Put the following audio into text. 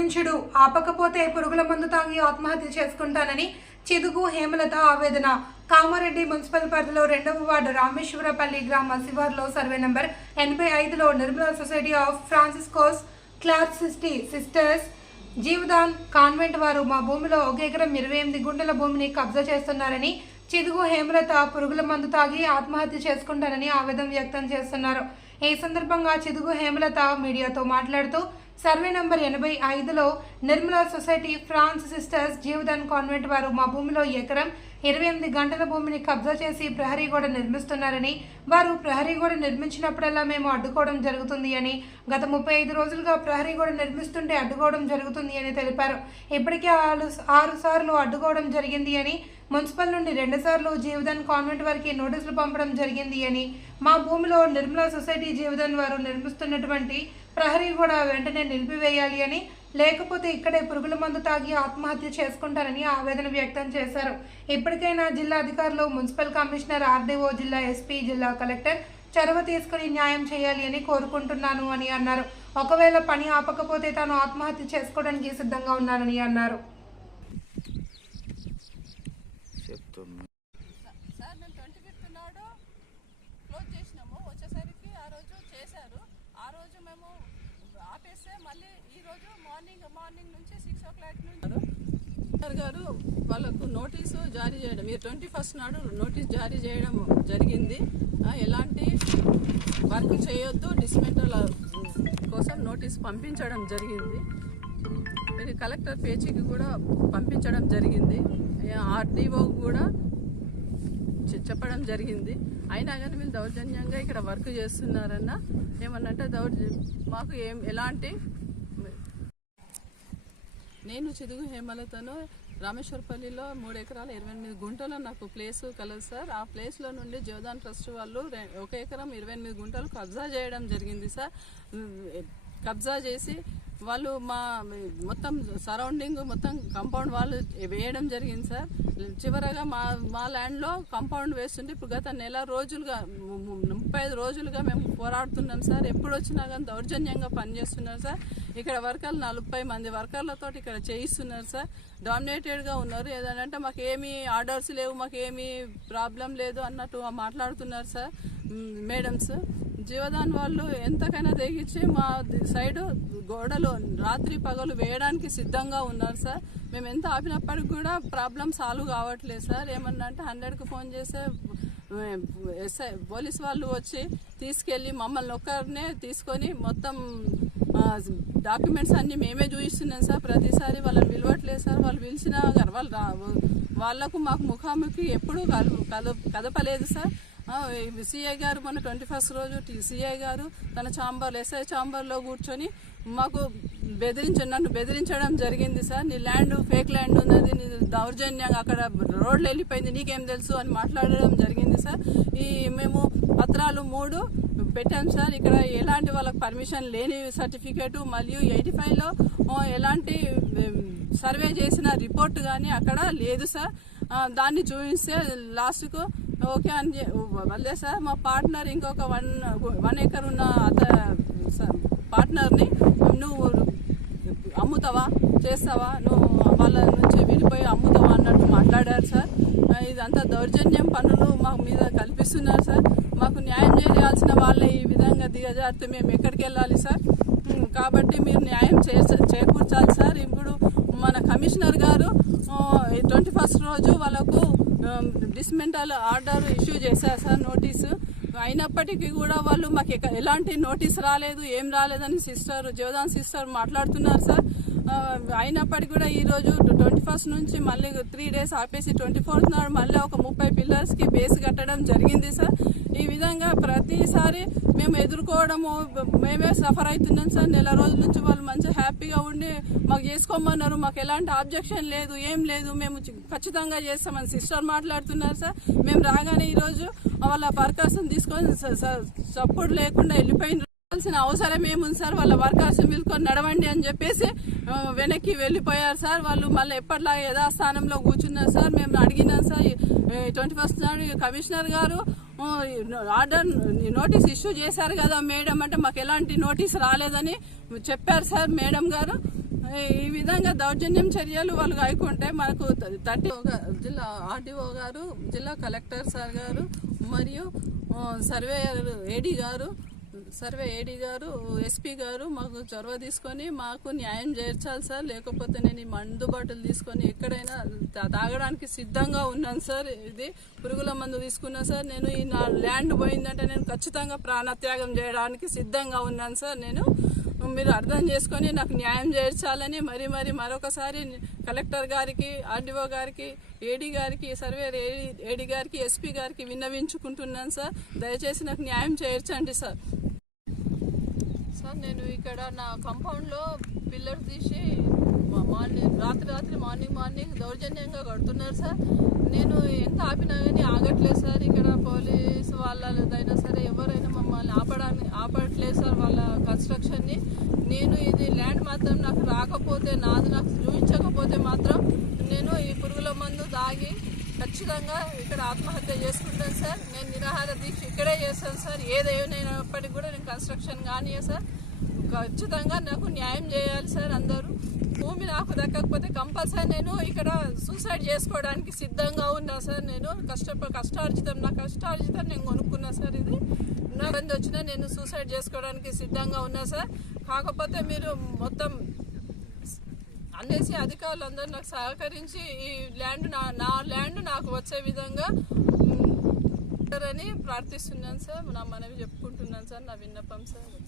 నిర్మించుడు ఆపకపోతే పురుగుల మందు తాగి ఆత్మహత్య చేసుకుంటానని చిదుగు హేమలత ఆవేదన. కామారెడ్డి మున్సిపల్ పరిధిలో రెండవ వార్డు రామేశ్వరపల్లి గ్రామ శివార్లో సర్వే నంబర్ ఎనభై ఐదులో నిర్మలా సొసైటీ ఆఫ్ ఫ్రాన్సిస్కోస్ క్లాసిస్టీ సిస్టర్స్ జీవదాన్ కాన్వెంట్ వారు మా భూమిలో ఒక ఎకరం ఇరవై ఎనిమిది గుంటల భూమిని కబ్జా చేస్తున్నారని చిదుగు హేమలత పురుగుల మందు తాగి ఆత్మహత్య చేసుకుంటారని ఆవేదన వ్యక్తం చేస్తున్నారు. ఈ సందర్భంగా చిదుగు హేమలత మీడియాతో మాట్లాడుతూ సర్వే నంబర్ ఎనభై ఐదులో Nirmala society France sisters Jeevadan convent వారు మా భూమిలో ఎకరం ఇరవై ఎనిమిది గంటల భూమిని కబ్జా చేసి ప్రహరీ గోడ నిర్మిస్తున్నారని వారు ప్రహరీ గోడ నిర్మించినప్పుడల్లా మేము అడ్డుకోవడం జరుగుతుంది అని గత ముప్పై ఐదు రోజులుగా ప్రహరీ గోడ నిర్మిస్తుంటే అడ్డుకోవడం జరుగుతుంది అని తెలిపారు. ఇప్పటికే ఆరు ఆరు సార్లు అడ్డుకోవడం జరిగింది అని మున్సిపల్ నుండి రెండుసార్లు జీవదాన్ కాన్వెంట్ వారికి నోటీసులు పంపడం జరిగింది అని మా భూమిలో నిర్మలా సొసైటీ జీవదాన్ వారు నిర్మిస్తున్నటువంటి ప్రహరీ కూడా వెంటనే నిలిపివేయాలి అని లేకపోతే ఇక్కడే పురుగుల మందు తాగి ఆత్మహత్య చేసుకుంటారని ఆవేదన వ్యక్తం చేశారు. ఇప్పటికైనా జిల్లా అధికారులు మున్సిపల్ కమిషనర్ ఆర్డీఓ జిల్లా ఎస్పీ జిల్లా కలెక్టర్ చొరవ తీసుకుని న్యాయం చేయాలి అని కోరుకుంటున్నాను అని అన్నారు. ఒకవేళ పని ఆపకపోతే తాను ఆత్మహత్య చేసుకోవడానికి సిద్ధంగా ఉన్నానని అన్నారు చెప్తున్నా సార్ మేము ట్వంటీ ఫిఫ్త్ నాడు క్లోజ్ చేసినాము వచ్చేసరికి ఆ రోజు చేశారు ఆ రోజు మేము ఆపేస్తే మళ్ళీ ఈ రోజు మార్నింగ్ మార్నింగ్ నుంచి సిక్స్ ఓ క్లాక్ నుంచి గారు వాళ్ళకు నోటీసు జారీ చేయడం మీరు ట్వంటీ ఫస్ట్ నాడు నోటీస్ జారీ చేయడం జరిగింది. ఎలాంటి వర్క్ చేయొద్దు డిస్మెంటల్ కోసం నోటీస్ పంపించడం జరిగింది. మీరు కలెక్టర్ పేజీకి కూడా పంపించడం జరిగింది. ఆర్డీఓ కూడా చెప్పడం జరిగింది. అయినా కానీ వీళ్ళు దౌర్జన్యంగా ఇక్కడ వర్క్ చేస్తున్నారన్న ఏమన్నంటే దౌర్జ మాకు ఏం ఎలాంటి నేను చిదుగు హేమలతను రామేశ్వరపల్లిలో మూడు ఎకరాల ఇరవై ఎనిమిది గుంటలు నాకు ప్లేస్ కలదు సార్. ఆ ప్లేస్లో నుండి జోదాన్ ట్రస్ట్ వాళ్ళు ఒక ఎకరం ఇరవై ఎనిమిది గుంటలు కబ్జా చేయడం జరిగింది సార్. కబ్జా చేసి వాళ్ళు మా మొత్తం సరౌండింగ్ మొత్తం కాంపౌండ్ వాళ్ళు వేయడం జరిగింది సార్. చివరగా మా మా ల్యాండ్లో కాంపౌండ్ వేస్తుంటే ఇప్పుడు గత నెల రోజులుగా ముప్పై ఐదు రోజులుగా మేము పోరాడుతున్నాం సార్. ఎప్పుడు వచ్చినా కానీ దౌర్జన్యంగా పనిచేస్తున్నారు సార్. ఇక్కడ వర్కర్లు నలభై మంది వర్కర్లతో ఇక్కడ చేయిస్తున్నారు సార్. డామినేటెడ్గా ఉన్నారు. ఏదంటే మాకు ఏమీ ఆర్డర్స్ లేవు మాకు ఏమీ ప్రాబ్లం లేదు అన్నట్టు మాట్లాడుతున్నారు సార్ మేడమ్స్. జీవదాన్ వాళ్ళు ఎంతకైనా తెగించి మా సైడ్ గోడలు రాత్రి పగలు వేయడానికి సిద్ధంగా ఉన్నారు సార్. మేము ఎంత ఆపినప్పటికి కూడా ప్రాబ్లం సాల్వ్ కావట్లేదు సార్. ఏమన్నా అంటే హండ్రెడ్కి ఫోన్ చేస్తే ఎస్ఐ పోలీస్ వాళ్ళు వచ్చి తీసుకెళ్ళి మమ్మల్ని ఒక్కరినే తీసుకొని మొత్తం డాక్యుమెంట్స్ అన్నీ మేమే చూపిస్తున్నాం సార్. ప్రతిసారి వాళ్ళని పిలవట్లేదు సార్. వాళ్ళు పిలిచినా గారు వాళ్ళు వాళ్ళకు మాకు ముఖాముఖి ఎప్పుడూ కలు కదపలేదు సార్. సిఐ గారు మన ట్వంటీ ఫస్ట్ రోజు సిఐ గారు తన ఛాంబర్ ఎస్ఐ ఛాంబర్లో కూర్చొని మాకు బెదిరించ నన్ను బెదిరించడం జరిగింది సార్. నీ ల్యాండ్ ఫేక్ ల్యాండ్ ఉన్నది నీ దౌర్జన్యంగా అక్కడ రోడ్లు వెళ్ళిపోయింది నీకేం తెలుసు అని మాట్లాడడం జరిగింది సార్. ఈ మేము పత్రాలు మూడు పెట్టాం సార్. ఇక్కడ ఎలాంటి వాళ్ళకి పర్మిషన్ లేని సర్టిఫికేటు మరియు ఎయిటీ ఫైవ్లో ఎలాంటి సర్వే చేసిన రిపోర్ట్ కానీ అక్కడ లేదు సార్. దాన్ని చూపిస్తే లాస్ట్కు ఓకే అని చె- వల్లే సార్ మా పార్ట్నర్ ఇంకొక వన్ వన్ ఏకర్ ఉన్న అత పార్ట్నర్ని నువ్వు అమ్ముతావా? చేస్తావా? నువ్వు వాళ్ళ నుంచి విడిపోయి అమ్ముతావా అన్నట్టు మాట్లాడారు సార్. ఇదంతా దౌర్జన్యం పనులు మా మీద కల్పిస్తున్నారు సార్. మాకు న్యాయం చేయాల్సిన వాళ్ళ ఈ విధంగా దిగజారితే మేము ఎక్కడికి వెళ్ళాలి సార్? కాబట్టి మీరు న్యాయం చే చేకూర్చాలి సార్. ఇప్పుడు మన కమిషనర్ గారు ట్వంటీ ఫస్ట్ రోజు వాళ్ళకు డిస్మెంటల్ ఆర్డర్ ఇష్యూ చేశారు సార్ నోటీసు అయినప్పటికీ కూడా వాళ్ళు మాకు ఎలాంటి నోటీస్ రాలేదు ఏం రాలేదని సిస్టర్ జోదాన్ సిస్టర్ మాట్లాడుతున్నారు సార్. Um, అయినప్పటికీ కూడా ఈరోజు ట్వంటీ ఫస్ట్ నుంచి మళ్ళీ త్రీ డేస్ ఆపేసి ట్వంటీ ఫోర్త్ నాడు మళ్ళీ ఒక ముప్పై పిల్లర్స్కి బేస్ కట్టడం జరిగింది సార్. విధంగా ప్రతిసారి మేము ఎదుర్కోవడము మేమే సఫర్ అవుతున్నాం సార్. నెల రోజుల నుంచి వాళ్ళు మంచిగా హ్యాపీగా ఉండి మాకు చేసుకోమన్నారు. మాకు ఎలాంటి ఆబ్జెక్షన్ లేదు ఏం లేదు. మేము ఖచ్చితంగా చేస్తామని సిస్టర్ మాట్లాడుతున్నారు సార్. మేము రాగానే ఈరోజు వాళ్ళ వర్కర్స్ తీసుకొని స- సపోర్ట్ లేకుండా వెళ్ళిపోయిన కావాల్సిన అవసరం ఏముంది సార్? వాళ్ళ వర్కర్స్ పిలుకొని నడవండి అని చెప్పేసి వెనక్కి వెళ్ళిపోయారు సార్. వాళ్ళు మళ్ళీ ఎప్పటిలాగా యథాస్థానంలో కూర్చున్నారు సార్. మేము అడిగినాం సార్. ట్వంటీ ఫస్ట్ నాడు కమిషనర్ గారు ఆర్డర్ నోటీస్ ఇష్యూ చేశారు కదా మేడం అంటే మాకు ఎలాంటి నోటీస్ రాలేదని చెప్పారు సార్ మేడం గారు. ఈ విధంగా దౌర్జన్యం చర్యలు వాళ్ళు గాయకుంటే మనకు థర్టీ జిల్లా ఆర్డీఓ గారు జిల్లా కలెక్టర్ సార్ గారు మరియు సర్వేయర్ ఏడీ గారు సర్వే ఏడీ గారు ఎస్పీ గారు మాకు చొరవ తీసుకొని మాకు న్యాయం చేర్చాలి సార్. లేకపోతే నేను ఈ మందు బాటిల్ తీసుకొని ఎక్కడైనా తాగడానికి సిద్ధంగా ఉన్నాను సార్. ఇది పురుగుల మందు తీసుకున్నా సార్. నేను ఈ నా ల్యాండ్ పోయిందంటే నేను ఖచ్చితంగా ప్రాణత్యాగం చేయడానికి సిద్ధంగా ఉన్నాను సార్. నేను మీరు అర్థం చేసుకొని నాకు న్యాయం చేర్చాలని మరి మరి మరొకసారి కలెక్టర్ గారికి ఆర్డీఓ గారికి ఏడీ గారికి సర్వే ఏడీ గారికి ఎస్పీ గారికి విన్నవించుకుంటున్నాను సార్. దయచేసి నాకు న్యాయం చేర్చండి సార్. సార్ నేను ఇక్కడ నా కాంపౌండ్లో పిల్లర్స్ తీసి మార్నింగ్ రాత్రి రాత్రి మార్నింగ్ మార్నింగ్ దౌర్జన్యంగా కడుతున్నారు సార్. నేను ఎంత ఆపినా కానీ ఆగట్లేదు సార్. ఇక్కడ పోలీసు వాళ్ళదైనా సరే ఎవరైనా మమ్మల్ని ఆపడానికి ఆపట్లేదు సార్ వాళ్ళ కన్స్ట్రక్షన్ని నేను ఇది ల్యాండ్ మాత్రం నాకు రాకపోతే నాది నాకు చూపించకపోతే మాత్రం నేను ఈ పురుగుల మందు దాగి ఖచ్చితంగా ఇక్కడ ఆత్మహత్య చేసుకుంటాను సార్. నేను నిరాహార దీక్ష ఇక్కడే చేస్తాను సార్. ఏదేమైనప్పటికీ కూడా నేను కన్స్ట్రక్షన్ కానీ సార్. ఖచ్చితంగా నాకు న్యాయం చేయాలి సార్ అందరూ. భూమి నాకు దక్కకపోతే కంపల్సరీ నేను ఇక్కడ సూసైడ్ చేసుకోవడానికి సిద్ధంగా ఉన్నా సార్ నేను. కష్ట కష్టార్జితం నా కష్టార్జితం నేను కొనుక్కున్నా సార్ ఇది. నా వచ్చినా నేను సూసైడ్ చేసుకోవడానికి సిద్ధంగా ఉన్నా సార్. కాకపోతే మీరు మొత్తం చేసి అధికారులందరూ నాకు సహకరించి ఈ ల్యాండ్ నా నా ల్యాండ్ నాకు వచ్చే విధంగా అని ప్రార్థిస్తున్నాను సార్. నా మనవి చెప్పుకుంటున్నాను సార్. నా విన్నపం సార్.